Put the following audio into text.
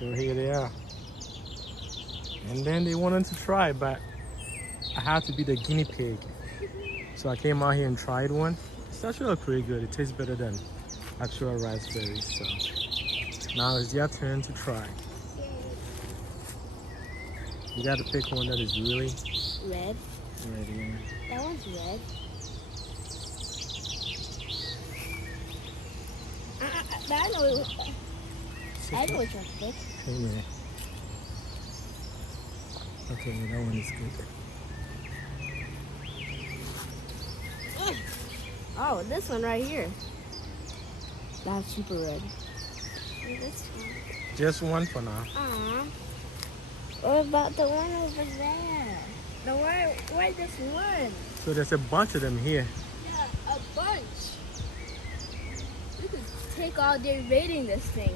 So here they are. And then they wanted to try, but I had to be the guinea pig. So I came out here and tried one. It's actually pretty good. It tastes better than actual raspberries. So now it's their turn to try. You got to pick one that is really Red. red. Yeah. That one's red. I know. I know which one's good. Same here. Okay, that one is good. Oh, this one right here. That's super red. And this one. Just one for now. What about the one over there? The one, why this one? So there's a bunch of them here. Yeah, a bunch. We could take all day raiding this thing.